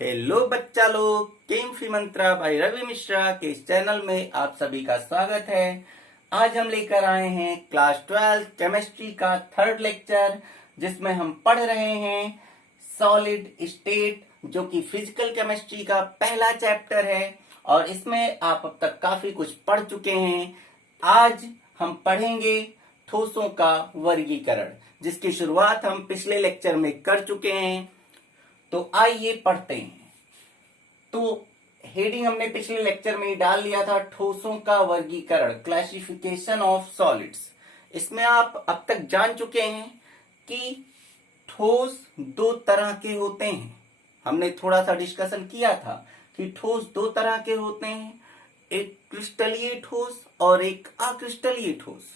Hello बच्चा लोग, chemistry मंत्रा भाई रवि मिश्रा के इस चैनल में आप सभी का स्वागत है। आज हम लेकर आए हैं क्लास 12 केमिस्ट्री का थर्ड लेक्चर, जिसमें हम पढ़ रहे हैं सॉलिड स्टेट, जो कि फिजिकल केमिस्ट्री का पहला चैप्टर है। और इसमें आप अब तक काफी कुछ पढ़ चुके हैं। आज हम पढ़ेंगे ठोसों का वर्गीकरण, जिसकी शुरुआत हम पिछले लेक्चर में कर चुके हैं। तो आइए पढ़ते हैं। तो हेडिंग हमने पिछले लेक्चर में ही डाल लिया था, ठोसों का वर्गीकरण, क्लासिफिकेशन ऑफ सॉलिड्स। इसमें आप अब तक जान चुके हैं कि ठोस दो तरह के होते हैं। हमने थोड़ा सा डिस्कशन किया था कि ठोस दो तरह के होते हैं, एक क्रिस्टलीय ठोस और एक अक्रिस्टलीय ठोस।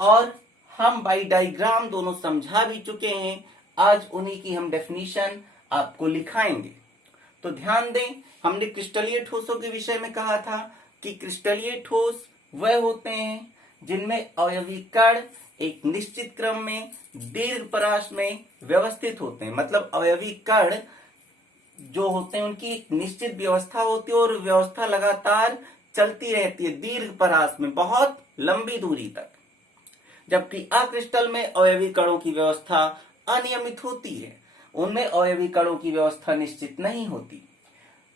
और हम बाई डायग्राम दोनों समझा भी चुके हैं। आज उन्हीं की हम डेफिनेशन आपको लिखाएंगे। तो ध्यान दें, हमने क्रिस्टलीय ठोसों के विषय में कहा था कि क्रिस्टलीय ठोस वह होते हैं जिनमें अवयवी कण एक निश्चित क्रम में दीर्घ परास में व्यवस्थित होते हैं। मतलब अवयवी कण जो होते हैं उनकी एक निश्चित व्यवस्था होती है और व्यवस्था लगातार चलती रहती है दीर्घ परास में, बहुत लंबी दूरी तक। जबकि अक्रिस्टल में अवयवी कणों की व्यवस्था अनियमित होती है, उनमें अवयवी कणों की व्यवस्था निश्चित नहीं होती।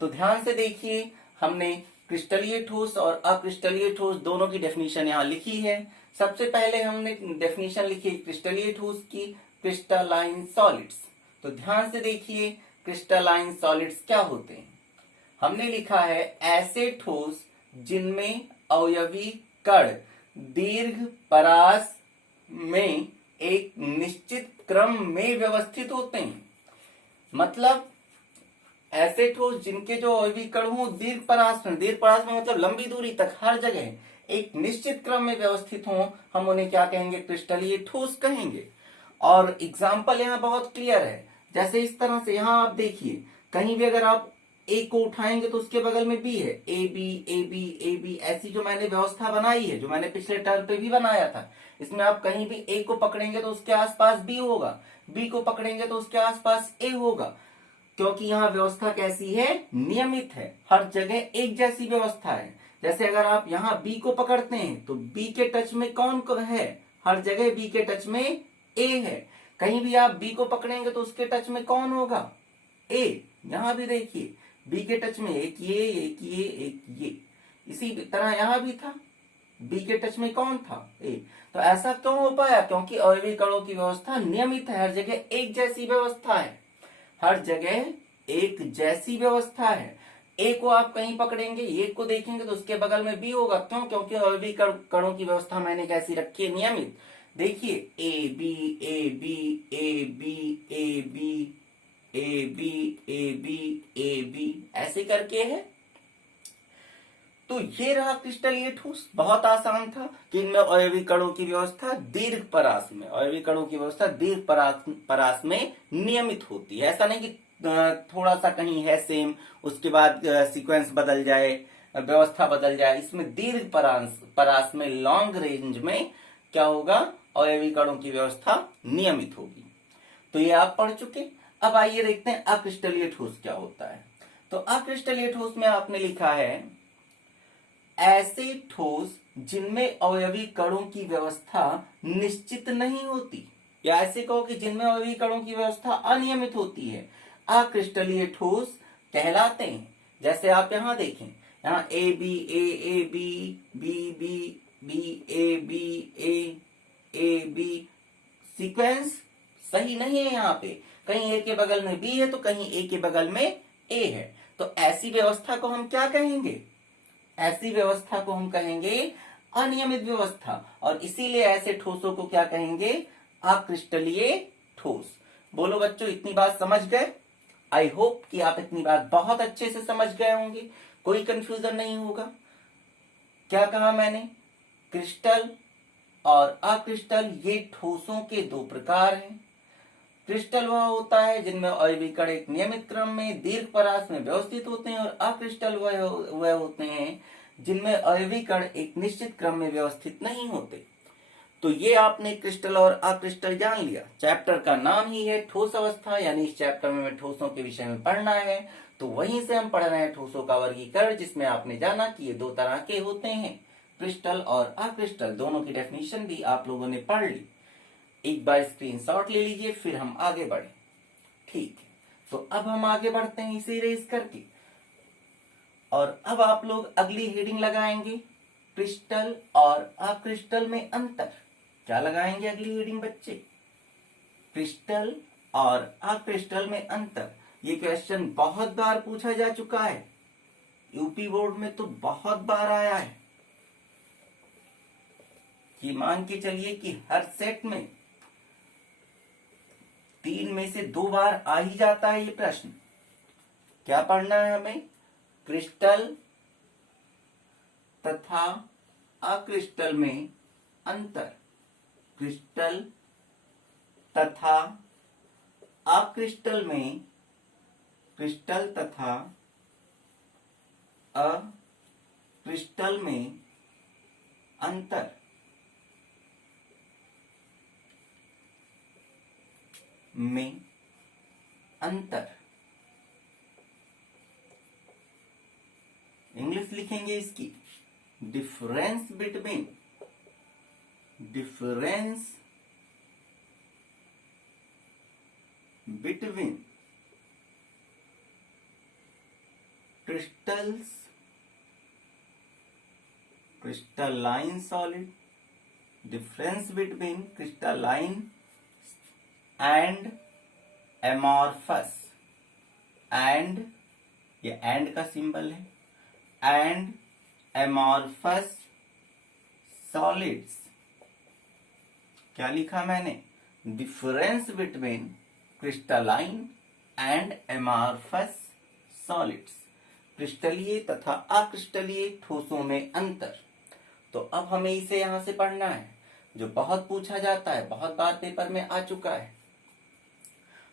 तो ध्यान से देखिए, हमने क्रिस्टलीय ठोस और अक्रिस्टलीय ठोस दोनों की डेफिनेशन यहाँ लिखी है। सबसे पहले हमने डेफिनेशन लिखी क्रिस्टलीय ठोस की, क्रिस्टलाइन सॉलिड्स। तो ध्यान से देखिए, क्रिस्टलाइन सॉलिड्स क्या होते हैं। हमने लिखा है ऐसे ठोस जिनमें अवयवी कण दीर्घ परास में एक निश्चित क्रम में व्यवस्थित होते हैं। मतलब ऐसे ठोस जिनके जो अवयवी कण हो दीर्घ परास में मतलब लंबी दूरी तक हर जगह एक निश्चित क्रम में व्यवस्थित हो, हम उन्हें क्या कहेंगे? क्रिस्टलीय ठोस कहेंगे। और एग्जाम्पल यहाँ बहुत क्लियर है। जैसे इस तरह से यहाँ आप देखिए, कहीं भी अगर आप ए को उठाएंगे तो उसके बगल में बी है, A B A B A B, ऐसी जो मैंने व्यवस्था बनाई है, जो मैंने पिछले टर्म पे भी बनाया था। इसमें आप कहीं भी ए को पकड़ेंगे तो उसके आसपास बी होगा, बी को पकड़ेंगे तो उसके आसपास ए होगा, क्योंकि यहाँ व्यवस्था कैसी है? नियमित है, हर जगह एक जैसी व्यवस्था है। जैसे अगर आप यहाँ बी को पकड़ते हैं तो बी के टच में कौन है? हर जगह बी के टच में ए है। कहीं भी आप बी को पकड़ेंगे तो उसके टच में कौन होगा? ए। यहाँ भी देखिए, बी के टच में एक ये एक ये एक ये। इसी तरह यहाँ भी था, बी के टच में कौन था? ए। तो ऐसा क्यों हो पाया? क्योंकि अवयवी कणों की व्यवस्था नियमित है, हर जगह एक जैसी व्यवस्था है, हर जगह एक जैसी व्यवस्था है। ए को आप कहीं पकड़ेंगे, ए को देखेंगे तो उसके बगल में बी होगा। क्यों? क्योंकि अवयवी कणों की व्यवस्था मैंने कैसी रखी है? नियमित। देखिए, A B A B A B A B A B A B A B, ऐसे करके है। तो ये रहा क्रिस्टलीय ठोस। बहुत आसान था कि इनमें अवयवी कणों की व्यवस्था दीर्घ परास में, अवयवी कणों की व्यवस्था दीर्घ परास में नियमित होती है। ऐसा नहीं कि थोड़ा सा कहीं है सेम, उसके बाद सीक्वेंस बदल जाए, व्यवस्था बदल जाए। इसमें दीर्घ परास में, लॉन्ग रेंज में क्या होगा? अवयवी कणों की व्यवस्था नियमित होगी। तो ये आप पढ़ चुके। अब आइए देखते हैं अक्रिस्टलीय ठोस क्या होता है। तो अक्रिस्टलीय ठोस में आपने लिखा है ऐसे ठोस जिनमें अवयवी कणों की व्यवस्था निश्चित नहीं होती, या ऐसे कहो कि जिनमें अवयवी कणों की व्यवस्था अनियमित होती है, अक्रिस्टलीय ठोस कहलाते हैं। जैसे आप यहाँ देखें, यहाँ A B A B B B B A B A B, sequence सही नहीं है। यहाँ पे कहीं ए के बगल में बी है तो कहीं ए के बगल में ए है। तो ऐसी व्यवस्था को हम क्या कहेंगे? ऐसी व्यवस्था को हम कहेंगे अनियमित व्यवस्था। और इसीलिए ऐसे ठोसों को क्या कहेंगे? अक्रिस्टलीय ठोस। बोलो बच्चों, इतनी बात समझ गए? आई होप कि आप इतनी बात बहुत अच्छे से समझ गए होंगे, कोई कंफ्यूजन नहीं होगा। क्या कहा मैंने? क्रिस्टल और अक्रिस्टल ये ठोसों के दो प्रकार हैं। क्रिस्टल वह होता है जिनमें अवयवी कण एक नियमित क्रम में दीर्घ परास में व्यवस्थित होते हैं, और अक्रिस्टल वह होते हैं जिनमें अवयवी कण एक निश्चित क्रम में व्यवस्थित नहीं होते। तो ये आपने क्रिस्टल और अक्रिस्टल जान लिया। चैप्टर का नाम ही है ठोस अवस्था, यानी इस चैप्टर में हमें ठोसों के विषय में पढ़ना है। तो वहीं से हम पढ़ रहे हैं ठोसों का वर्गीकरण, जिसमें आपने जाना कि ये दो तरह के होते हैं, क्रिस्टल और अक्रिस्टल। दोनों की डेफिनेशन भी आप लोगों ने पढ़ ली। एक बार स्क्रीनशॉट ले लीजिए, फिर हम आगे बढ़े। ठीक है, तो अब हम आगे बढ़ते हैं इसे इरेज करके। और अब आप लोग अगली हेडिंग लगाएंगे, क्रिस्टल और अक्रिस्टल में अंतर। क्या लगाएंगे अगली हेडिंग बच्चे? क्रिस्टल और अक्रिस्टल में अंतर। ये क्वेश्चन बहुत बार पूछा जा चुका है, यूपी बोर्ड में तो बहुत बार आया है। कि मान के चलिए कि हर सेट में 3 में से 2 बार आ ही जाता है ये प्रश्न। क्या पढ़ना है हमें? क्रिस्टल तथा अक्रिस्टल में अंतर। क्रिस्टल तथा अक्रिस्टल में, क्रिस्टल तथा अक्रिस्टल में अंतर। में अंतर। इंग्लिश लिखेंगे इसकी, difference between, difference between crystals, crystalline solid, difference between crystalline and amorphous, and ये and का सिंबल है, and amorphous solids। क्या लिखा मैंने? Difference between crystalline and amorphous solids, क्रिस्टलीय तथा अक्रिस्टलीय ठोसों में अंतर। तो अब हमें इसे यहां से पढ़ना है, जो बहुत पूछा जाता है, बहुत बार पेपर में आ चुका है।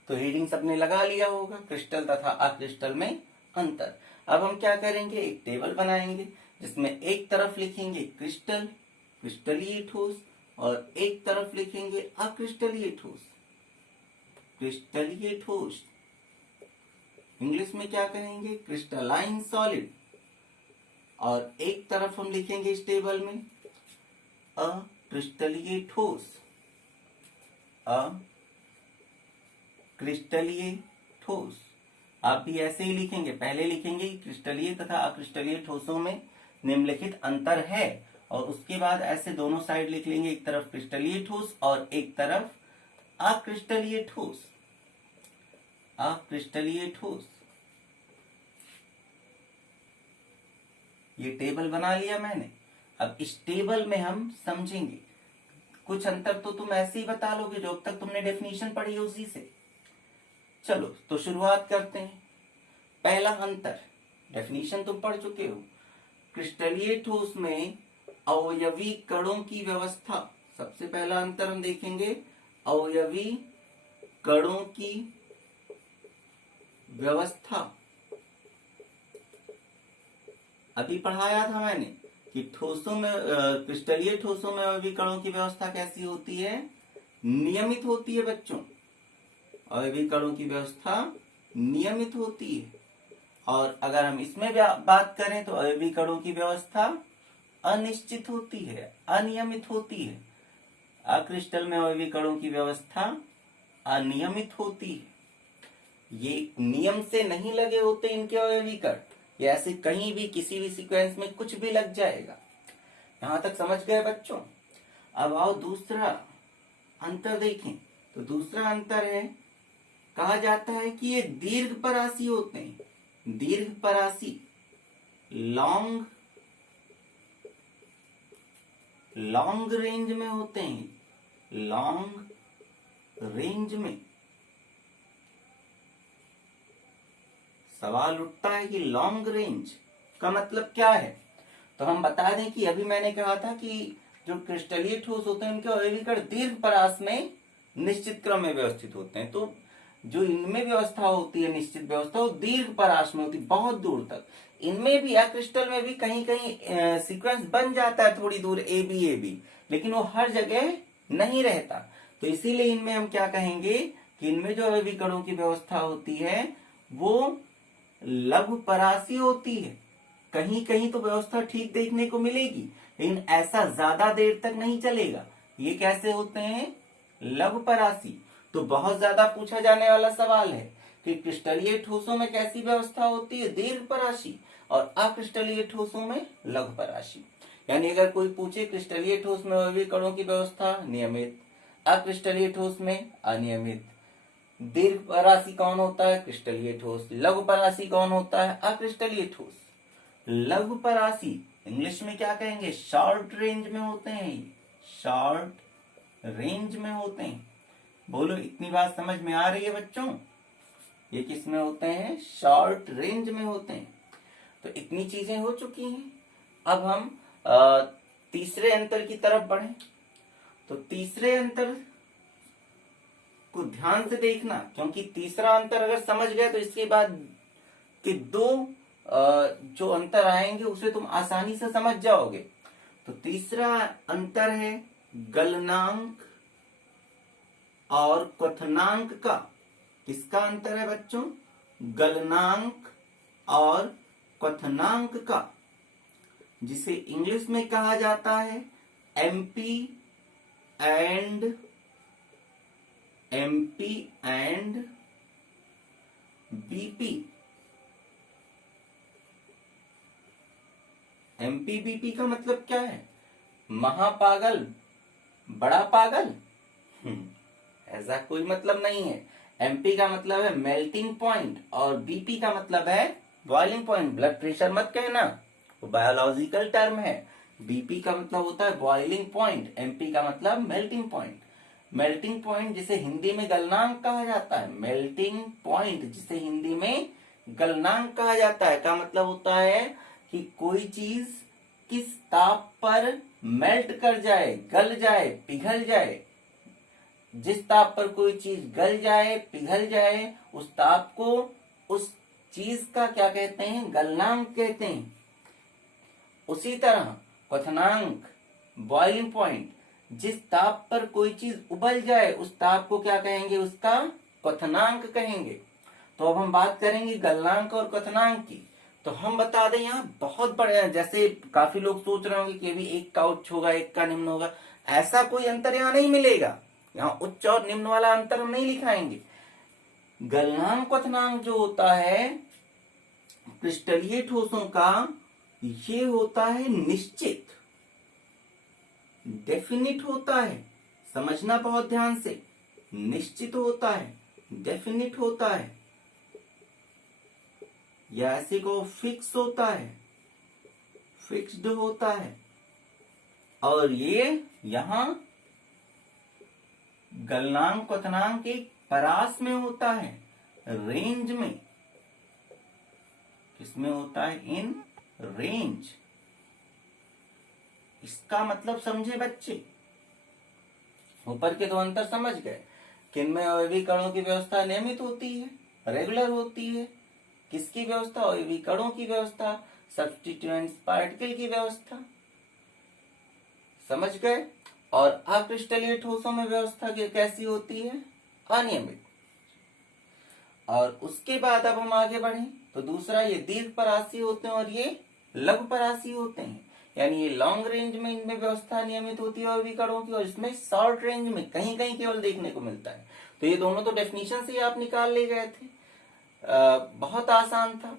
तो रीडिंग सबने लगा लिया होगा, क्रिस्टल तथा अक्रिस्टल में अंतर। अब हम क्या करेंगे, एक टेबल बनाएंगे जिसमें एक तरफ लिखेंगे क्रिस्टल, क्रिस्टलीय ठोस, और एक तरफ लिखेंगे अक्रिस्टलीय ठोस, क्रिस्टलीय ठोस। इंग्लिश में क्या कहेंगे? Crystalline solid. और एक तरफ हम लिखेंगे इस टेबल में अक्रिस्टलीय ठोस, अक्रिस्टलीय ठोस। आप भी ऐसे ही लिखेंगे, पहले लिखेंगे क्रिस्टलीय तथा अक्रिस्टलीय ठोसों में निम्नलिखित अंतर है, और उसके बाद ऐसे दोनों साइड लिख लेंगे, एक तरफ क्रिस्टलीय ठोस और एक तरफ अक्रिस्टलीय ठोस, अक्रिस्टलीय ठोस। ये टेबल बना लिया मैंने। अब इस टेबल में हम समझेंगे, कुछ अंतर तो तुम ऐसे ही बता लोगे जो अब तक तुमने डेफिनेशन पढ़ी है उसी से। चलो तो शुरुआत करते हैं। पहला अंतर, डेफिनेशन तुम पढ़ चुके हो, क्रिस्टलीय ठोस में अवयवी कणों की व्यवस्था। सबसे पहला अंतर हम देखेंगे, अवयवी कणों की व्यवस्था। अभी पढ़ाया था मैंने कि ठोसों में, क्रिस्टलीय ठोसों में अवयवी कणों की व्यवस्था कैसी होती है? नियमित होती है बच्चों। अवयवी कणों की व्यवस्था नियमित होती है। और अगर हम इसमें बात करें तो अवयवी कणों की व्यवस्था अनिश्चित होती है, अनियमित होती है। अक्रिस्टल में अवयवी कणों की व्यवस्था अनियमित होती है। ये नियम से नहीं लगे होते इनके अवयवी कण, ये ऐसे कहीं भी किसी भी सीक्वेंस में कुछ भी लग जाएगा। यहां तक समझ गए बच्चों? अब आओ दूसरा अंतर देखें। तो दूसरा अंतर है, कहा जाता है कि ये दीर्घपरासी होते हैं। दीर्घपरासी, लॉन्ग रेंज में होते हैं, लॉन्ग रेंज में। सवाल उठता है कि लॉन्ग रेंज का मतलब क्या है? तो हम बता दें कि अभी मैंने कहा था कि जो क्रिस्टलीय ठोस होते हैं उनके अवयवी कण दीर्घ परास में निश्चित क्रम में व्यवस्थित होते हैं। तो जो इनमें व्यवस्था होती है निश्चित व्यवस्था, वो दीर्घ परास में होती है, बहुत दूर तक। इनमें भी अक्रिस्टल में भी कहीं कहीं सीक्वेंस बन जाता है थोड़ी दूर ए बी, लेकिन वो हर जगह नहीं रहता। तो इसीलिए इनमें हम क्या कहेंगे कि इनमें जो अविकणों की व्यवस्था होती है वो लघु परासी होती है। कहीं कहीं तो व्यवस्था ठीक देखने को मिलेगी, लेकिन ऐसा ज्यादा देर तक नहीं चलेगा। ये कैसे होते हैं? लघु परासी। तो बहुत ज्यादा पूछा जाने वाला सवाल है कि क्रिस्टलीय ठोसों में कैसी व्यवस्था होती है? दीर्घ परासी, और अक्रिस्टलीय ठोसों में लघु परासी। यानी अगर कोई पूछे क्रिस्टलीय ठोस में अविकणों की व्यवस्था नियमित, अक्रिस्टलीय ठोस में अनियमित। दीर्घ परासी कौन होता है? क्रिस्टलीय ठोस। लघु परासी कौन होता है? अक्रिस्टलीय ठोस। लघु परासी इंग्लिश में क्या कहेंगे? शॉर्ट रेंज में होते हैं। शॉर्ट रेंज में होते हैं। बोलो, इतनी बात समझ में आ रही है बच्चों? ये किस में होते हैं? शॉर्ट रेंज में होते हैं। तो इतनी चीजें हो चुकी हैं। अब हम तीसरे अंतर की तरफ बढ़ें। तो तीसरे अंतर को ध्यान से देखना, क्योंकि तीसरा अंतर अगर समझ गए तो इसके बाद के दो जो अंतर आएंगे उसे तुम आसानी से समझ जाओगे। तो तीसरा अंतर है गलनांक और क्वथनांक का। किसका अंतर है बच्चों? गलनांक और क्वथनांक का, जिसे इंग्लिश में कहा जाता है MP and BP. MP BP का मतलब क्या है? महापागल, बड़ा पागल? ऐसा कोई मतलब नहीं है। एमपी का मतलब है मेल्टिंग पॉइंट और बीपी का मतलब है बॉइलिंग पॉइंट। ब्लड प्रेशर मत कहना, वो बायोलॉजिकल टर्म है। बीपी का मतलब होता है बॉइलिंग पॉइंट, एमपी का मतलब मेल्टिंग पॉइंट। मेल्टिंग पॉइंट जिसे हिंदी में गलनांक कहा जाता है, मेल्टिंग पॉइंट जिसे हिंदी में गलनांक कहा जाता है, का मतलब होता है कि कोई चीज किस ताप पर मेल्ट कर जाए, गल जाए, पिघल जाए। जिस ताप पर कोई चीज गल जाए, पिघल जाए, उस ताप को, उस चीज का क्या कहते हैं? गलनांक कहते हैं। उसी तरह क्वथनांक, बॉइलिंग पॉइंट, जिस ताप पर कोई चीज उबल जाए उस ताप को क्या कहेंगे? उसका क्वथनांक कहेंगे। तो अब हम बात करेंगे गलनांक और क्वथनांक की। तो हम बता दें, यहाँ बहुत बड़े, जैसे काफी लोग सोच रहे होंगे कि भी एक का उच्च होगा एक का निम्न होगा, ऐसा कोई अंतर यहाँ नहीं मिलेगा। यहाँ उच्च और निम्न वाला अंतर हम नहीं लिखाएंगे। गलनांक क्वथनांक जो होता है क्रिस्टलीय ठोसों का, ये होता है निश्चित, डेफिनिट होता है। समझना बहुत ध्यान से। निश्चित होता है, डेफिनिट होता है, या ऐसे को फिक्स होता है, फिक्स्ड होता है। और ये यहां गलनांक क्वथनांक एक परास में होता है, रेंज में। किसमें होता है? In range. इसका मतलब समझे बच्चे? ऊपर के दो अंतर समझ गए। किनमें अविकणों की व्यवस्था नियमित होती है, रेगुलर होती है। किसकी व्यवस्था? अविकणों की व्यवस्था, सब्स्टिट्यूएंट्स पार्टिकल की व्यवस्था। समझ गए? और अक्रिस्टलीय ठोसों में व्यवस्था कैसी होती है? अनियमित। और उसके बाद अब हम आगे बढ़े तो दूसरा, ये दीर्घ परासी होते हैं और ये लघु परासी होते हैं। यानी ये लॉन्ग रेंज में इनमें व्यवस्था नियमित होती है अविकणों की, और इसमें शॉर्ट रेंज में कहीं कहीं केवल देखने को मिलता है। तो ये दोनों तो डेफिनेशन से आप निकाल ले गए थे। बहुत आसान था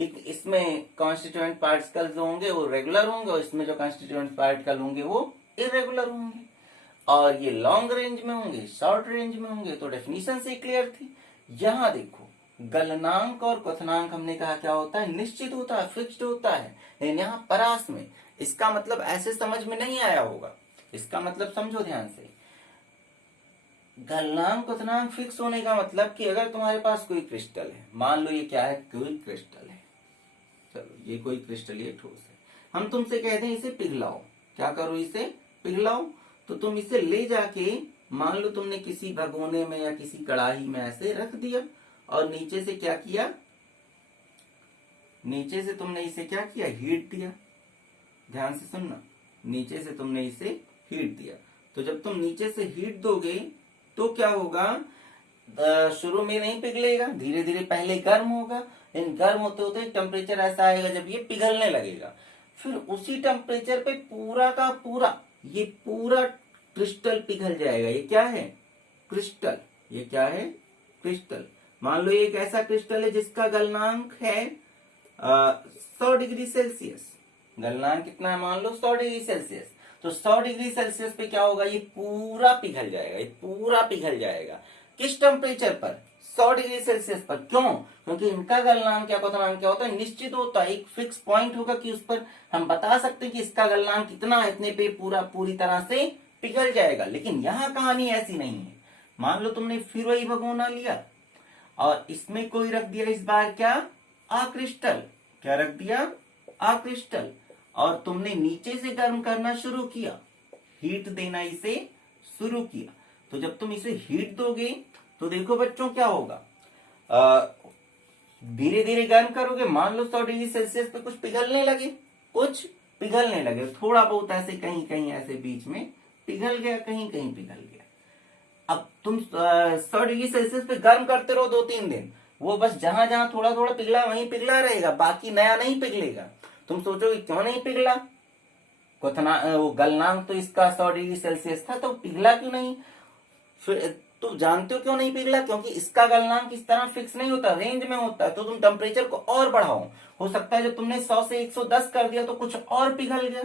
कि इसमें कॉन्स्टिट्यूएंट पार्टिकल जो होंगे वो रेगुलर होंगे, और इसमें जो कॉन्स्टिट्यूएंट पार्टिकल होंगे वो इरेगुलर होंगे। और ये लॉन्ग रेंज में होंगे, शॉर्ट रेंज में होंगे। तो डेफिनेशन से क्लियर थी। यहां देखो, गलनांक और क्वथनांक हमने कहा क्या होता है? निश्चित होता है, फिक्स्ड होता है। लेकिन यहाँ परास में, इसका मतलब ऐसे समझ में नहीं आया होगा। इसका मतलब समझो ध्यान से। गलनांक क्वथनांक फिक्स होने का मतलब कि अगर तुम्हारे पास कोई क्रिस्टल है, मान लो ये क्या है? कोई क्रिस्टल है। चलो, ये कोई क्रिस्टलीय ठोस है। हम तुमसे कहते हैं इसे पिघलाओ। क्या करो? इसे पिघलाओ। तो तुम इसे ले जाके मान लो तुमने किसी भगोने में या किसी कढ़ाई में ऐसे रख दिया और नीचे से क्या किया, नीचे से तुमने इसे क्या किया, हीट दिया। ध्यान से सुनना, नीचे से तुमने इसे हीट दिया। तो जब तुम नीचे से हीट दोगे तो क्या होगा, शुरू में नहीं पिघलेगा, धीरे धीरे पहले गर्म होगा, लेकिन गर्म होते होते टेम्परेचर ऐसा आएगा जब ये पिघलने लगेगा। फिर उसी टेम्परेचर पे पूरा का पूरा ये पूरा क्रिस्टल पिघल जाएगा। ये क्या है, क्रिस्टल। ये क्या है, क्रिस्टल। मान लो एक ऐसा क्रिस्टल है जिसका गलनांक है 100 डिग्री सेल्सियस। गलनांक कितना है, मान लो 100 डिग्री सेल्सियस। तो 100 डिग्री सेल्सियस पे क्या होगा, ये पूरा पिघल जाएगा, ये पूरा पिघल जाएगा। किस टेम्परेचर पर, 100 डिग्री सेल्सियस पर। क्यों, क्योंकि इनका गलनांक क्या क्वथनांक क्या होता है, निश्चित होता है। एक फिक्स पॉइंट होगा कि उस पर हम बता सकते हैं कि इसका गलनांक कितना है, इतने पे पूरा पूरी तरह से पिघल जाएगा। लेकिन यहाँ कहानी ऐसी नहीं है। मान लो तुमने फिर वही भगोना लिया और इसमें कोई रख दिया इस बार क्या, अक्रिस्टल। क्या रख दिया, अक्रिस्टल। और तुमने नीचे से गर्म करना शुरू किया, हीट देना इसे शुरू किया। तो जब तुम इसे हीट दोगे तो देखो बच्चों क्या होगा, धीरे धीरे गर्म करोगे। मान लो 100 डिग्री सेल्सियस पे कुछ पिघलने लगे, कुछ पिघलने लगे, थोड़ा बहुत ऐसे कहीं कहीं ऐसे बीच में पिघल गया, कहीं कहीं पिघल गया। अब तुम 100 डिग्री सेल्सियस पे गर्म करते रहो 2-3 दिन, वो बस जहां जहां थोड़ा थोड़ा पिघला वहीं पिघला रहेगा, बाकी नया नहीं पिघलेगा। तुम सोचोगे क्यों नहीं पिघला, वो गलनांक तो इसका 100 डिग्री सेल्सियस था, तो पिघला क्यों नहीं। फिर तो जानते हो क्यों नहीं पिघला, क्योंकि इसका गलनांक इस तरह फिक्स नहीं होता, रेंज में होता है। तो तुम टेम्परेचर को और बढ़ाओ, हो सकता है जब तुमने 100 से 110 कर दिया तो कुछ और पिघल गया,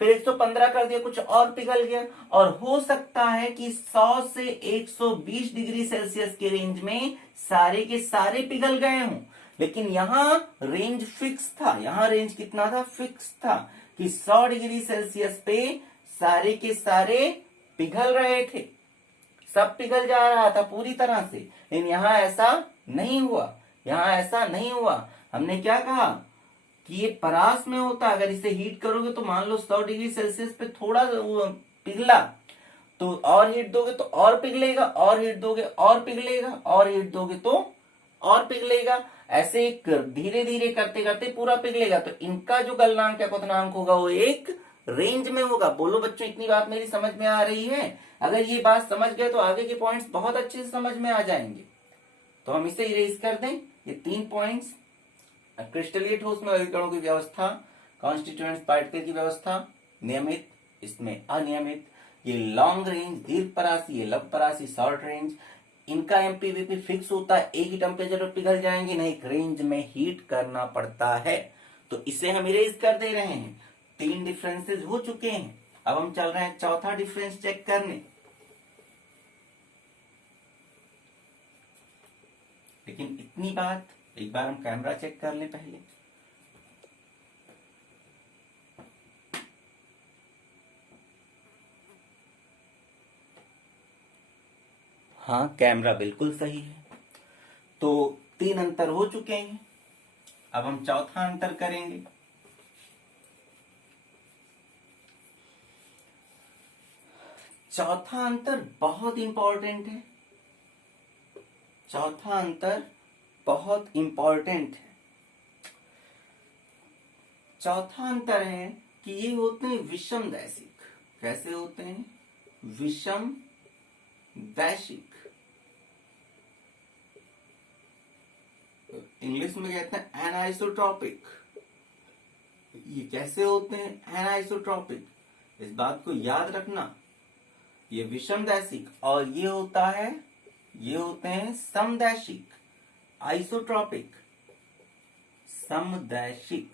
फिर 115 कर दिया कुछ और पिघल गया, और हो सकता है कि 100 से 120 डिग्री सेल्सियस के रेंज में सारे के सारे पिघल गए हों। लेकिन यहाँ रेंज फिक्स था, यहाँ रेंज कितना था, फिक्स था कि 100 डिग्री सेल्सियस पे सारे के सारे पिघल रहे थे, सब पिघल जा रहा था पूरी तरह से। लेकिन यहाँ ऐसा नहीं हुआ, यहाँ ऐसा नहीं हुआ। हमने क्या कहा कि ये परास में होता, अगर इसे हीट करोगे तो मान लो 100 डिग्री सेल्सियस पे थोड़ा पिघला, तो और हीट दोगे तो और पिघलेगा, और हीट दोगे और पिघलेगा, और हीट दोगे तो और पिघलेगा। ऐसे धीरे धीरे करते करते पूरा पिघलेगा। तो इनका जो गलनांक या क्वथनांक होगा वो एक रेंज में होगा। बोलो बच्चों, इतनी बात मेरी समझ में आ रही है। अगर ये बात समझ गए तो आगे के पॉइंट्स बहुत अच्छे से समझ में आ जाएंगे। तो हम इसे इरेज कर दें, ये 3 पॉइंट्स, क्रिस्टलीय ठोस में वर्गीकरणों की व्यवस्था, कॉन्स्टिट्यूएंट्स पार्टिकल की व्यवस्था, नियमित इसमें अनियमित, ये लॉन्ग रेंज दीर्घ परासी, ये लघु परासी शॉर्ट रेंज। इनका एमपीवीपी फिक्स होता है, एक ही टेम्परेचर पर पिघल जाएंगे, नहीं रेंज में हीट करना पड़ता है। तो इसे हम इरेज कर दे रहे हैं। 3 डिफरेंसेस हो चुके हैं। अब हम चल रहे हैं चौथा डिफरेंस चेक करने। लेकिन इतनी बात, एक बार हम कैमरा चेक कर लें पहले। हाँ, कैमरा बिल्कुल सही है। तो 3 अंतर हो चुके हैं। अब हम चौथा अंतर करेंगे। चौथा अंतर बहुत इंपॉर्टेंट है। चौथा अंतर बहुत इंपॉर्टेंट है। चौथा अंतर है कि ये होते हैं विषम दैशिक। कैसे होते हैं, विषम दैशिक। इंग्लिश में कहते हैं एनाइसोट्रॉपिक। ये कैसे होते हैं, एनाइसोट्रॉपिक। इस बात को याद रखना, ये विषम दैशिक, और ये होता है, ये होते हैं समदैशिक, आइसोट्रॉपिक। समदैशिक,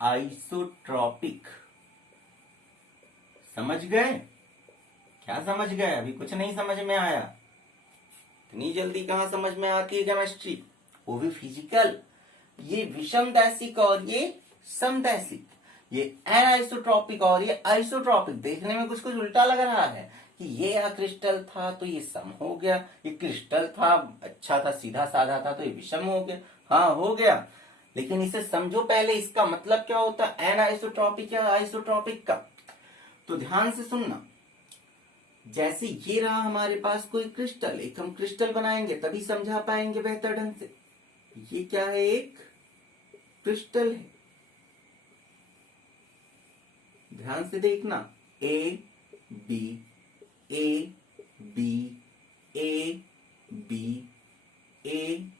आइसोट्रॉपिक। समझ गए, क्या समझ गए, अभी कुछ नहीं समझ में आया। इतनी जल्दी कहां समझ में आती है केमिस्ट्री, वो भी फिजिकल। ये विषम दैशिक और ये समदैशिक, ये एनाइसोट्रॉपिक और ये आइसोट्रॉपिक। देखने में कुछ कुछ उल्टा लग रहा है कि ये यहाँ क्रिस्टल था तो ये सम हो गया, ये क्रिस्टल था अच्छा था सीधा साधा था तो ये विषम हो गया। हाँ हो गया, लेकिन इसे समझो पहले, इसका मतलब क्या होता है एनाइसोट्रॉपिक या आइसोट्रॉपिक का। तो ध्यान से सुनना, जैसे ये रहा हमारे पास कोई क्रिस्टल, एक हम क्रिस्टल बनाएंगे तभी समझा पाएंगे बेहतर ढंग से। ये क्या है, एक क्रिस्टल है। ध्यान से देखना, A B A B A B A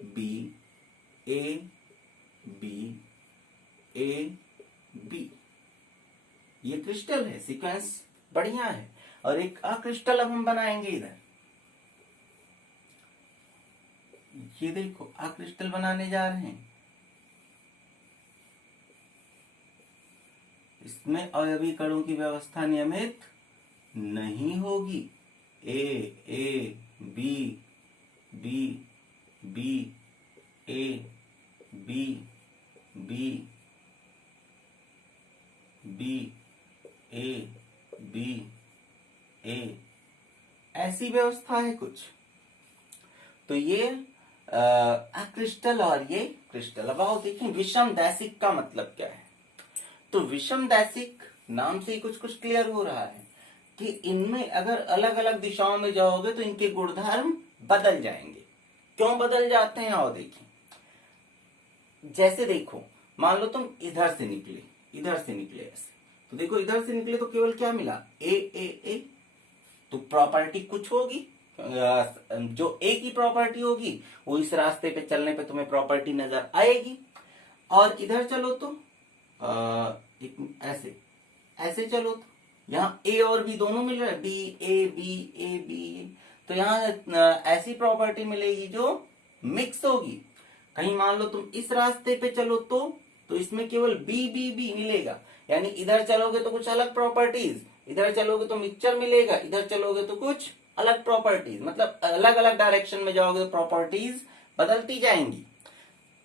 B A B A B, ये क्रिस्टल है, सीक्वेंस बढ़िया है। और एक क्रिस्टल अब हम बनाएंगे इधर, ये देखो क्रिस्टल बनाने जा रहे हैं। इसमें अवयवी कणों की व्यवस्था नियमित नहीं होगी। A A B B B A B B B A B A, ऐसी व्यवस्था है कुछ। तो ये क्रिस्टल और ये क्रिस्टल। अब आओ देखें विषम दैसिक का मतलब क्या है। तो विषम दैसिक नाम से ही कुछ कुछ क्लियर हो रहा है कि इनमें अगर अलग अलग दिशाओं में जाओगे तो इनके गुणधर्म बदल जाएंगे। क्यों बदल जाते हैं, आओ देखें। जैसे देखो, मान लो तुम इधर से निकले ऐसे, तो देखो इधर से निकले तो केवल क्या मिला, ए ए ए, तो प्रॉपर्टी कुछ होगी, जो ए की प्रॉपर्टी होगी वो इस रास्ते पे चलने पे तुम्हें प्रॉपर्टी नजर आएगी। और इधर चलो तो एक ऐसे चलो तो यहाँ ए और बी दोनों मिल रहा है, बी ए बी, तो यहाँ ऐसी प्रॉपर्टी मिलेगी जो मिक्स होगी। कहीं मान लो तुम इस रास्ते पे चलो तो इसमें केवल बी बी बी मिलेगा, यानी इधर चलोगे तो कुछ अलग प्रॉपर्टीज, इधर चलोगे तो मिक्सचर मिलेगा, इधर चलोगे तो कुछ अलग प्रॉपर्टीज, मतलब अलग अलग डायरेक्शन में जाओगे तो प्रॉपर्टीज बदलती जाएंगी।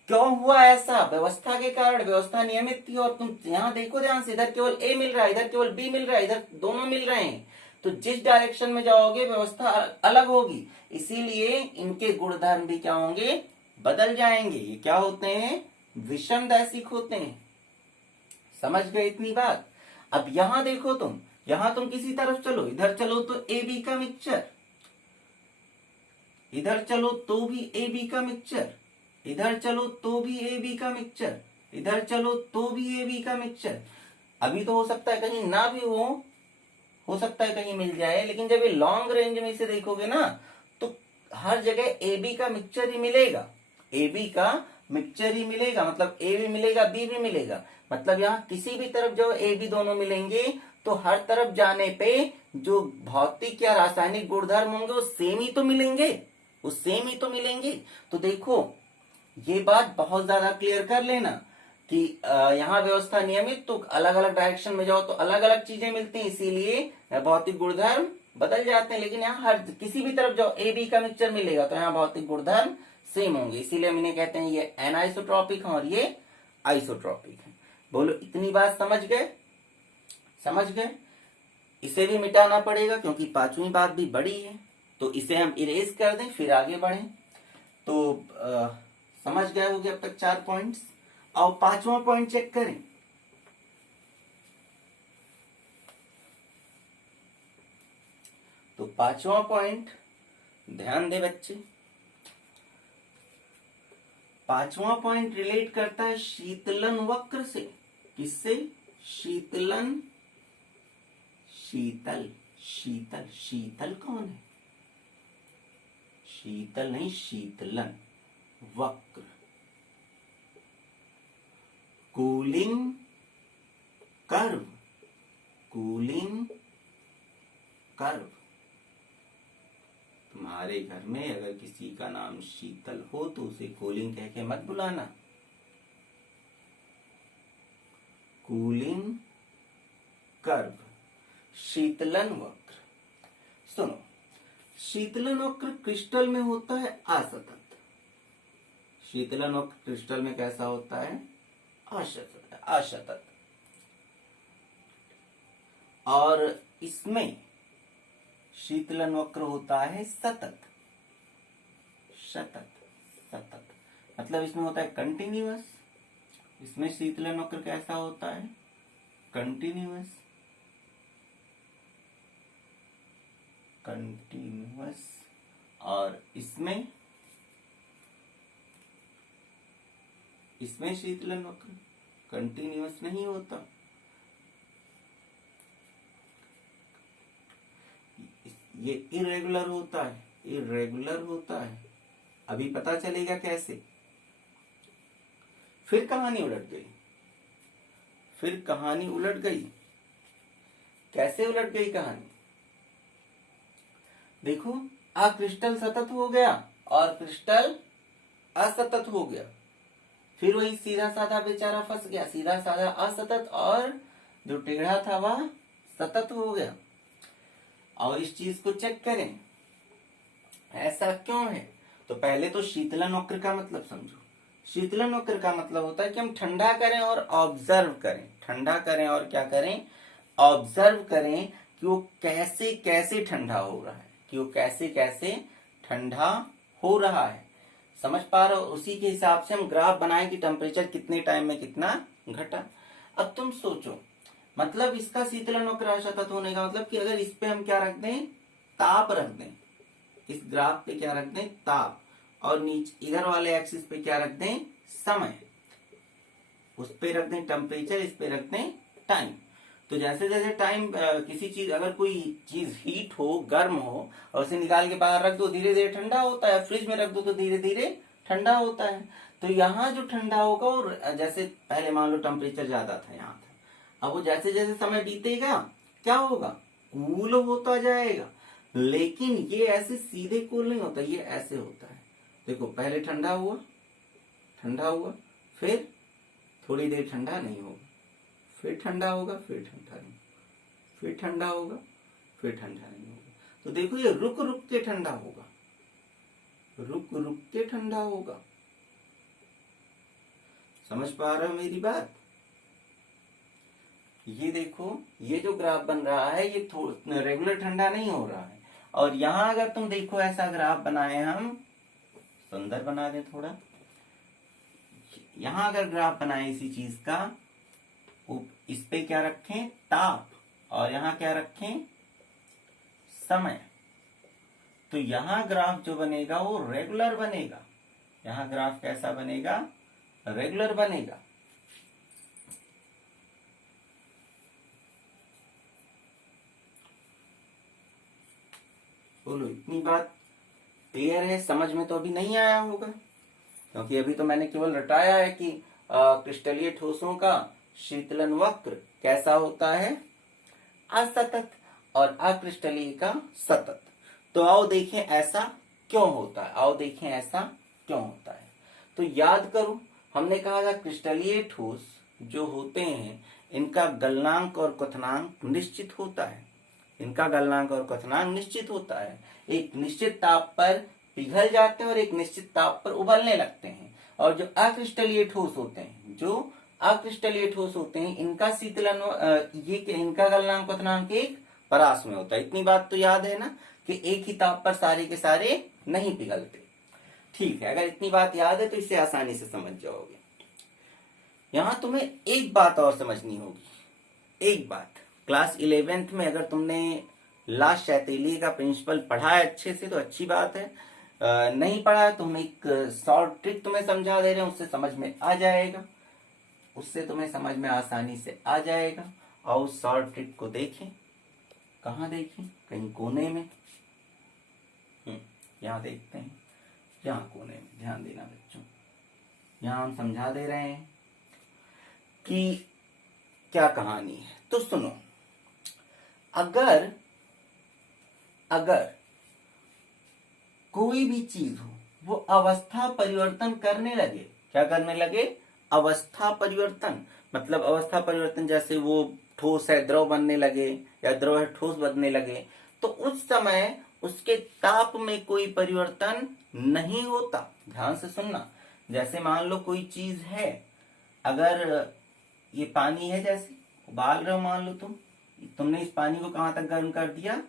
क्यों हुआ ऐसा, व्यवस्था के कारण। व्यवस्था नियमित थी और तुम यहाँ देखो ध्यान से, इधर केवल ए मिल रहा है, इधर केवल बी मिल रहा है, इधर दोनों मिल रहे हैं, तो जिस डायरेक्शन में जाओगे व्यवस्था अलग होगी, इसीलिए इनके गुणधर्म भी क्या होंगे, बदल जाएंगे। ये क्या होते हैं, विषम दैसिक होते हैं। समझ गए इतनी बात। अब यहां देखो तुम, यहां तुम किसी तरफ चलो, इधर चलो तो ए बी का मिक्सचर, इधर चलो तो भी ए बी का मिक्सचर, इधर चलो तो भी ए बी का मिक्सचर, इधर चलो तो भी ए बी का मिक्सचर। अभी तो हो सकता है कहीं ना भी हो सकता है कहीं मिल जाए, लेकिन जब ये लॉन्ग रेंज में इसे देखोगे ना तो हर जगह ए बी का मिक्सचर ही मिलेगा, ए बी का मिक्सचर ही मिलेगा, मतलब ए भी मिलेगा बी भी मिलेगा। मतलब यहाँ किसी भी तरफ जो ए बी दोनों मिलेंगे तो हर तरफ जाने पे जो भौतिक या रासायनिक गुणधर्म होंगे वो सेम ही तो मिलेंगे, वो सेम ही तो मिलेंगे। तो देखो ये बात बहुत ज्यादा क्लियर कर लेना कि यहाँ व्यवस्था नियमित, तो अलग अलग डायरेक्शन में जाओ तो अलग अलग चीजें मिलती हैं, इसीलिए भौतिक गुणधर्म बदल जाते हैं। लेकिन यहाँ हर किसी भी तरफ जाओ ए बी का मिक्सचर मिलेगा तो यहाँ भौतिक गुणधर्म सेम होंगे, इसीलिए हम इन्हें कहते हैं ये एनाइसोट्रॉपिक है और ये आइसोट्रॉपिक है। बोलो इतनी बात समझ गए, समझ गए। इसे भी मिटाना पड़ेगा क्योंकि पांचवी बात भी बड़ी है, तो इसे हम इरेज कर दें फिर आगे बढ़ें। तो समझ गए होगे अब तक 4 पॉइंट्स। और 5वां पॉइंट चेक करें। तो 5वां पॉइंट ध्यान दे बच्चे, 5वां पॉइंट रिलेट करता है शीतलन वक्र से। किससे, शीतलन, शीतल, शीतल, शीतल कौन है, शीतल नहीं शीतलन वक्र, कूलिंग कर्व, कूलिंग कर्व। तुम्हारे घर में अगर किसी का नाम शीतल हो तो उसे कूलिंग कह के मत बुलाना, कूलिंग कर्व, शीतलन वक्र। सुनो, शीतलन वक्र क्रिस्टल में होता है असतत, शीतलन वक्र क्रिस्टल में कैसा होता है, असतत। और इसमें शीतलन वक्र होता है सतत, सतत, सतत, मतलब इसमें होता है कंटिन्यूअस। इसमें शीतलन वक्र कैसा होता है, कंटिन्यूअस। कंटिन्यूअस, और इसमें शीतलन वक्र कंटिन्यूअस नहीं होता, ये इरेगुलर होता है, इरेगुलर होता है। अभी पता चलेगा कैसे। फिर कहानी उलट गई, फिर कहानी उलट गई। कैसे उलट गई कहानी? देखो, क्रिस्टल सतत हो गया और क्रिस्टल असतत हो गया। फिर वही सीधा साधा बेचारा फंस गया, सीधा साधा असतत, और जो टेढ़ा था वह सतत हो गया। और इस चीज को चेक करें, ऐसा क्यों है? तो पहले तो शीतलन वक्र का मतलब समझो। शीतलन वक्र का मतलब होता है कि हम ठंडा करें और ऑब्जर्व करें, ठंडा करें और क्या करें? ऑब्जर्व करें कि वो कैसे कैसे ठंडा हो रहा है, कि वो कैसे कैसे ठंडा हो रहा है। समझ पा रहे हो? उसी के हिसाब से हम ग्राफ बनाएं कि टेम्परेचर कितने टाइम में कितना घटा। अब तुम सोचो, मतलब इसका शीतलन वक्र असतत होने का मतलब कि अगर इस पे हम क्या रख दें? ताप रख दें। इस ग्राफ पे क्या रख दें? ताप। और नीचे इधर वाले एक्सिस पे क्या रख दें? समय। उस पे रख दें टेम्परेचर, इस पे रख दें टाइम। तो जैसे जैसे टाइम, किसी चीज, अगर कोई चीज हीट हो, गर्म हो, और उसे निकाल के बाहर रख दो, धीरे धीरे ठंडा होता है। फ्रिज में रख दो तो धीरे धीरे ठंडा होता है। तो यहाँ जो ठंडा होगा, और जैसे पहले मान लो टेम्परेचर ज्यादा था, यहाँ था, अब वो जैसे जैसे समय बीतेगा क्या होगा? कूल होता जाएगा। लेकिन ये ऐसे सीधे कूल नहीं होता, ये ऐसे होता है। देखो, पहले ठंडा हुआ, ठंडा हुआ, फिर थोड़ी देर ठंडा नहीं होगा, फिर ठंडा होगा, फिर ठंडा नहीं, फिर ठंडा होगा, फिर ठंडा नहीं होगा। तो देखो, ये रुक रुक के ठंडा होगा, रुक रुक के ठंडा होगा। समझ पा रहे हो मेरी बात? ये देखो, ये जो ग्राफ बन रहा है, ये रेगुलर ठंडा नहीं हो रहा है। और यहां अगर तुम देखो, ऐसा ग्राफ बनाए हम, सुंदर बना दे थोड़ा। यहां अगर ग्राफ बनाए इसी चीज का, इस पे क्या रखें? ताप, और यहां क्या रखें? समय। तो यहां ग्राफ जो बनेगा वो रेगुलर बनेगा। यहां ग्राफ कैसा बनेगा? रेगुलर बनेगा। बोलो, इतनी बात क्लियर है? समझ में तो अभी नहीं आया होगा, क्योंकि अभी तो मैंने केवल रटाया है कि क्रिस्टलीय ठोसों का शीतलन वक्र कैसा होता है? असतत, और अक्रिस्टलीय का सतत। तो आओ देखें ऐसा क्यों होता है, आओ देखें ऐसा क्यों होता है। तो याद करो, हमने कहा था क्रिस्टलीय ठोस जो होते हैं, इनका गलनांक और क्वथनांक निश्चित होता है। इनका गलनांक और क्वथनांक निश्चित होता है। एक निश्चित ताप पर पिघल जाते हैं और एक निश्चित ताप पर उबलने लगते हैं। और जो अक्रिस्टलीय ठोस होते हैं, जो अक्रिस्टलीय ठोस होते हैं, इनका शीतलन, इनका गलनांक क्वथनांक एक परास में होता है। इतनी बात तो याद है ना, कि एक ही ताप पर सारे के सारे नहीं पिघलते। ठीक है, अगर इतनी बात याद है तो इसे आसानी से समझ जाओगे। यहां तुम्हें एक बात और समझनी होगी, एक बात। क्लास 11th में अगर तुमने लास्ट शैतेली का प्रिंसिपल पढ़ा है अच्छे से तो अच्छी बात है। नहीं पढ़ा है तो हम एक शॉर्ट ट्रिक तुम्हें समझा दे रहे हैं, उससे समझ में आ जाएगा, उससे तुम्हें समझ में आसानी से आ जाएगा। और उस शॉर्ट ट्रिक को देखें। कहाँ देखें? कहीं कोने में। यहाँ देखते हैं, यहाँ कोने में। ध्यान देना बच्चों, यहाँ हम समझा दे रहे हैं कि क्या कहानी है। तो सुनो, अगर कोई भी चीज हो, वो अवस्था परिवर्तन करने लगे, क्या करने लगे? अवस्था परिवर्तन। मतलब अवस्था परिवर्तन, जैसे वो ठोस है द्रव बनने लगे, या द्रव है ठोस बनने लगे, तो उस समय उसके ताप में कोई परिवर्तन नहीं होता। ध्यान से सुनना। जैसे मान लो कोई चीज है, अगर ये पानी है, जैसे उबाल रहे हो, मान लो तुमने इस पानी को कहां तक गर्म कर दिया?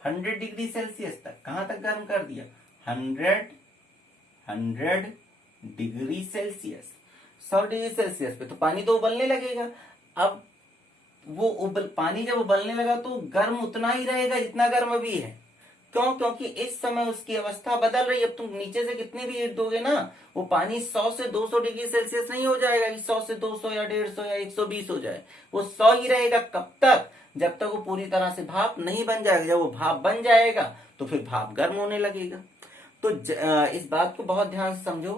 100 डिग्री सेल्सियस तक। कहां तक गर्म कर दिया? 100 डिग्री सेल्सियस, 100 डिग्री सेल्सियस पे तो पानी तो उबलने लगेगा। अब वो पानी जब उबलने लगा तो गर्म उतना ही रहेगा जितना गर्म अभी है। क्यों? क्योंकि इस समय उसकी अवस्था बदल रही है। अब तुम नीचे से कितनी भी हीट दोगे ना, वो पानी 100 से 200 डिग्री सेल्सियस नहीं हो जाएगा कि 100 से 200 या 150 या 120 हो जाए। वो 100 ही रहेगा। कब तक? जब तक वो पूरी तरह से भाप नहीं बन जाएगा। जब वो भाप बन जाएगा तो फिर भाप गर्म होने लगेगा। तो इस बात को बहुत ध्यान से समझो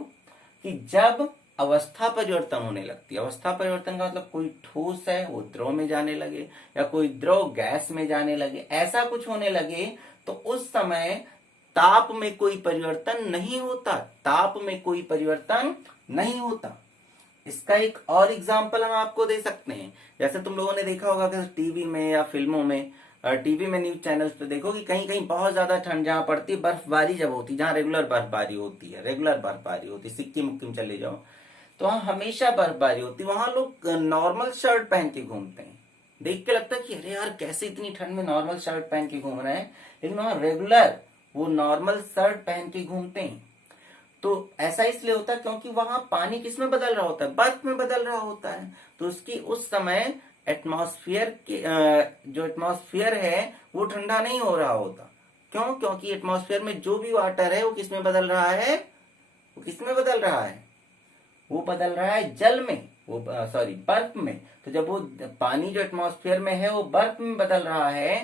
कि जब अवस्था परिवर्तन होने लगती है, अवस्था परिवर्तन का मतलब कोई ठोस है वो द्रव में जाने लगे या कोई द्रव गैस में जाने लगे, ऐसा कुछ होने लगे, तो उस समय ताप में कोई परिवर्तन नहीं होता। ताप में कोई परिवर्तन नहीं होता। इसका एक और एग्जाम्पल हम आपको दे सकते हैं। जैसे तुम लोगों ने देखा होगा कि टीवी में या फिल्मों में, टीवी में न्यूज चैनल्स पे देखो कि कहीं कहीं बहुत ज्यादा ठंड जहां पड़ती है, बर्फबारी जब होती है, जहां रेगुलर बर्फबारी होती है, रेगुलर बर्फबारी होती है, सिक्किम उक्किम चले जाओ तो वहां हमेशा बर्फबारी होती है। वहां लोग नॉर्मल शर्ट पहन के घूमते हैं। देख के लगता है कि अरे यार कैसे इतनी ठंड में नॉर्मल शर्ट पहन के घूम रहे हैं, लेकिन वहां रेगुलर वो नॉर्मल शर्ट पहन के घूमते हैं। तो ऐसा इसलिए होता है क्योंकि वहां पानी किस में बदल रहा होता है? बर्फ में बदल रहा होता है। तो उसकी उस समय एटमॉस्फेयर के जो एटमॉस्फेयर है वो ठंडा नहीं हो रहा होता। क्यों? क्योंकि एटमॉस्फेयर में जो भी वाटर है वो किस में बदल रहा है? वो किस में बदल रहा है? वो बदल रहा है जल में, वो सॉरी बर्फ में। तो जब वो पानी जो एटमॉस्फेयर में है वो बर्फ में बदल रहा है,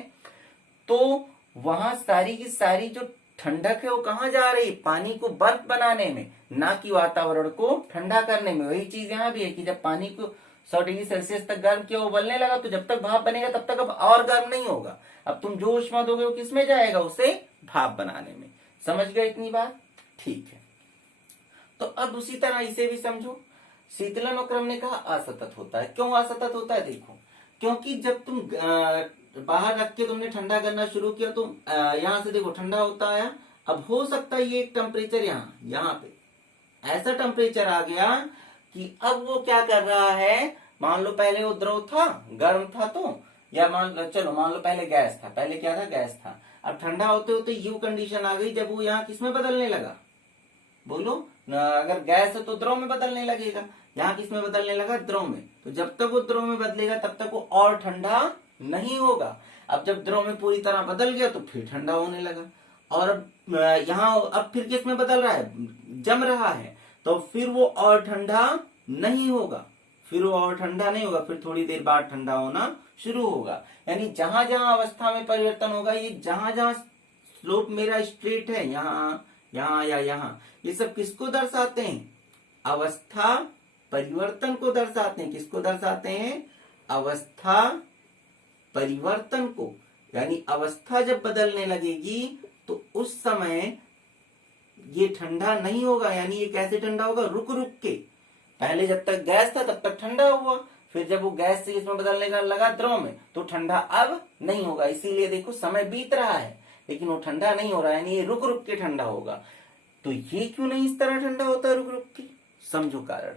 तो वहां सारी की सारी जो ठंडक है वो कहाँ जा रही? पानी को बर्फ बनाने में, ना कि वातावरण को ठंडा करने में। वही चीज यहाँ भी है कि जब पानी को 100 डिग्री सेल्सियस तक गर्म किया, वो उबलने लगा, तो जब तक भाप बनेगा तब तक अब और गर्म नहीं होगा। अब तुम जो ऊष्मा दोगे वो किस में जाएगा? उसे भाप बनाने में। समझ गए इतनी बात? ठीक है। तो अब उसी तरह इसे भी समझो। शीतलन वक्र हमने कहा असतत होता है। क्यों असतत होता है? देखो, क्योंकि जब तुम बाहर रख के तुमने ठंडा करना शुरू किया तो यहाँ से देखो ठंडा होता है। अब हो सकता है ये एक टेम्परेचर यहाँ पे ऐसा टेम्परेचर आ गया कि अब वो क्या कर रहा है, मान लो पहले वो द्रव था, गर्म था, तो या मान लो पहले गैस था। पहले क्या था? गैस था। अब ठंडा होते होते यू कंडीशन आ गई जब वो यहाँ किसमें बदलने लगा? बोलो अगर गैस है तो द्रव में बदलने लगेगा। यहाँ किस में बदलने लगा? द्रव में। तो जब तक वो द्रव में बदलेगा तब तक वो और ठंडा नहीं होगा। अब जब द्रव में पूरी तरह बदल गया तो फिर ठंडा होने लगा। और अब यहाँ अब फिर किस में बदल रहा है? जम रहा है। तो फिर वो और ठंडा नहीं होगा। फिर वो और ठंडा नहीं होगा, फिर थोड़ी देर बाद ठंडा होना शुरू होगा। यानी जहां जहां अवस्था में परिवर्तन होगा, ये जहां जहां स्लोप मेरा स्ट्रेट है, यहाँ यहाँ या यहाँ, ये सब किसको दर्शाते हैं? अवस्था परिवर्तन को दर्शाते हैं। किसको दर्शाते हैं? अवस्था परिवर्तन को। यानी अवस्था जब बदलने लगेगी तो उस समय ये ठंडा नहीं होगा। यानी ये कैसे ठंडा होगा? रुक रुक के। पहले जब तक गैस था तब तक ठंडा हुआ, फिर जब वो गैस से इसमें बदलने का लगा द्रव में, तो ठंडा अब नहीं होगा। इसीलिए देखो समय बीत रहा है लेकिन वो ठंडा नहीं हो रहा है, यानी ये रुक रुक के ठंडा होगा। तो ये क्यों नहीं इस तरह ठंडा होता है रुक रुक के? समझो कारण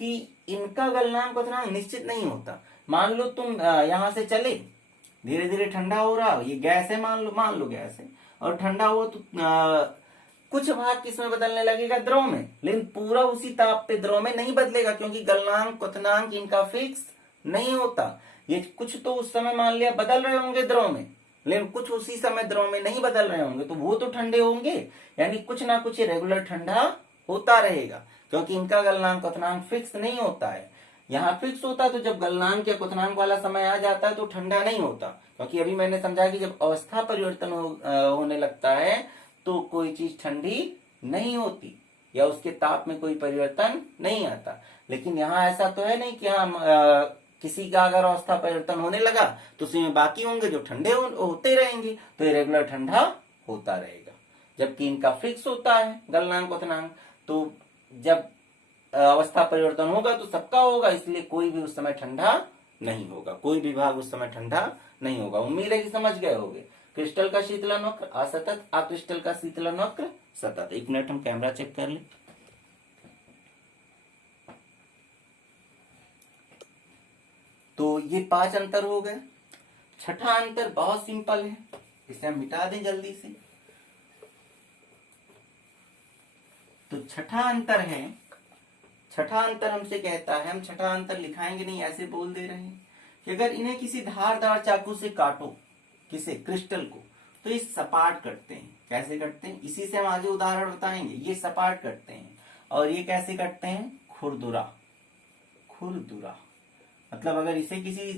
कि इनका गलनांक क्वथनांक निश्चित नहीं होता। मान लो तुम यहां से चले, धीरे धीरे ठंडा हो रहा, ये गैस है, मान लो गैस है, और ठंडा हुआ तो कुछ भाग किसमें बदलने लगेगा? द्रव में। लेकिन पूरा उसी ताप पे द्रव में नहीं बदलेगा, क्योंकि गलनांक क्वथनांक इनका फिक्स नहीं होता। ये कुछ तो उस समय मान लिया बदल रहे होंगे द्रव में, लेकिन कुछ उसी समय द्रव में नहीं बदल रहे होंगे, तो वो तो ठंडे होंगे। यानी कुछ ना कुछ रेगुलर ठंडा होता रहेगा, क्योंकि इनका गलनांक क्वथनांक फिक्स नहीं होता है। यहाँ फिक्स होता है तो जब गलनांक या क्वथनांक वाला समय आ जाता है तो ठंडा नहीं होता। क्योंकि अभी मैंने समझा कि जब अवस्था परिवर्तन होने लगता है तो कोई चीज ठंडी नहीं होती या उसके ताप में कोई परिवर्तन नहीं आता। लेकिन यहाँ ऐसा तो है नहीं कि किसी का अगर अवस्था परिवर्तन होने लगा तो उसमें बाकी होंगे जो ठंडे होते रहेंगे, तो ये रेगुलर ठंडा होता रहेगा। जबकि इनका फिक्स होता है गलनांक क्वथनांक, तो जब अवस्था परिवर्तन होगा तो सबका होगा, इसलिए कोई भी उस समय ठंडा नहीं होगा, कोई भी भाग उस समय ठंडा नहीं होगा। उम्मीद है कि समझ गए होंगे। क्रिस्टल का शीतलन वक्र असतत, अक्रिस्टल का शीतलन वक्र सतत। एक मिनट हम कैमरा चेक कर ले। तो ये 5 अंतर हो गए। छठा अंतर बहुत सिंपल है, इसे हम मिटा दें जल्दी से। तो छठा अंतर है, छठा अंतर हमसे कहता है, हम छठा अंतर लिखाएंगे नहीं, ऐसे बोल दे रहे हैं कि अगर इन्हें किसी धारदार चाकू से काटो, किसे? क्रिस्टल को, तो ये सपाट कटते हैं। कैसे कटते हैं, इसी से हम आगे उदाहरण बताएंगे। ये सपाट कटते हैं और ये कैसे कटते हैं, खुरदुरा। खुरदुरा मतलब अगर इसे किसी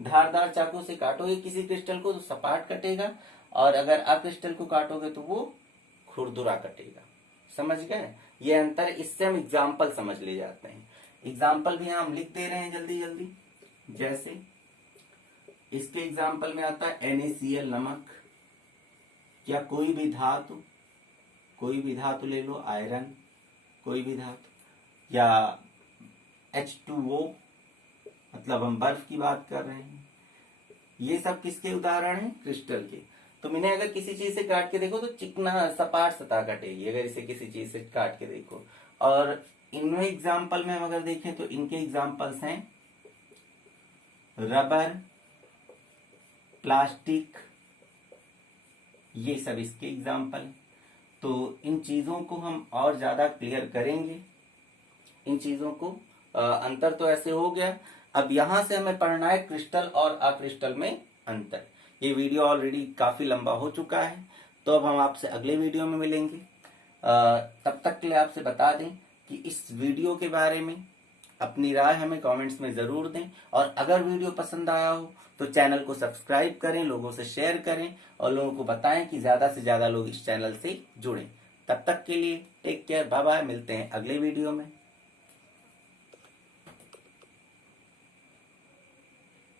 धारदार चाकू से काटोगे किसी क्रिस्टल को तो सपाट कटेगा, और अगर आप क्रिस्टल को काटोगे तो वो खुरदुरा कटेगा। समझ गए, ये अंतर। इससे हम एग्जाम्पल समझ ले जाते हैं। एग्जाम्पल भी हम लिख दे रहे हैं जल्दी जल्दी। जैसे इसके एग्जाम्पल में आता है NaCl नमक, या कोई भी धातु, कोई भी धातु ले लो, आयरन, कोई भी धातु, या H2O मतलब हम बर्फ की बात कर रहे हैं। ये सब किसके उदाहरण हैं, क्रिस्टल के। तो मैंने अगर किसी चीज से काट के देखो तो चिकना सपाट सतह कटेगी, अगर इसे किसी चीज से काट के देखो। और इनमें एग्जाम्पल में हम अगर देखें तो इनके एग्जाम्पल्स हैं रबर, प्लास्टिक, ये सब इसके एग्जाम्पल। तो इन चीजों को हम और ज्यादा क्लियर करेंगे, इन चीजों को। अंतर तो ऐसे हो गया। अब यहां से हमें पढ़ना है क्रिस्टल और अक्रिस्टल में अंतर। ये वीडियो ऑलरेडी काफी लंबा हो चुका है, तो अब हम आपसे अगले वीडियो में मिलेंगे। तब तक के लिए आपसे बता दें कि इस वीडियो के बारे में अपनी राय हमें कमेंट्स में जरूर दें, और अगर वीडियो पसंद आया हो तो चैनल को सब्सक्राइब करें, लोगों से शेयर करें और लोगों को बताएं कि ज्यादा से ज्यादा लोग इस चैनल से जुड़ें। तब तक के लिए टेक केयर, बाय बाय, मिलते हैं अगले वीडियो में।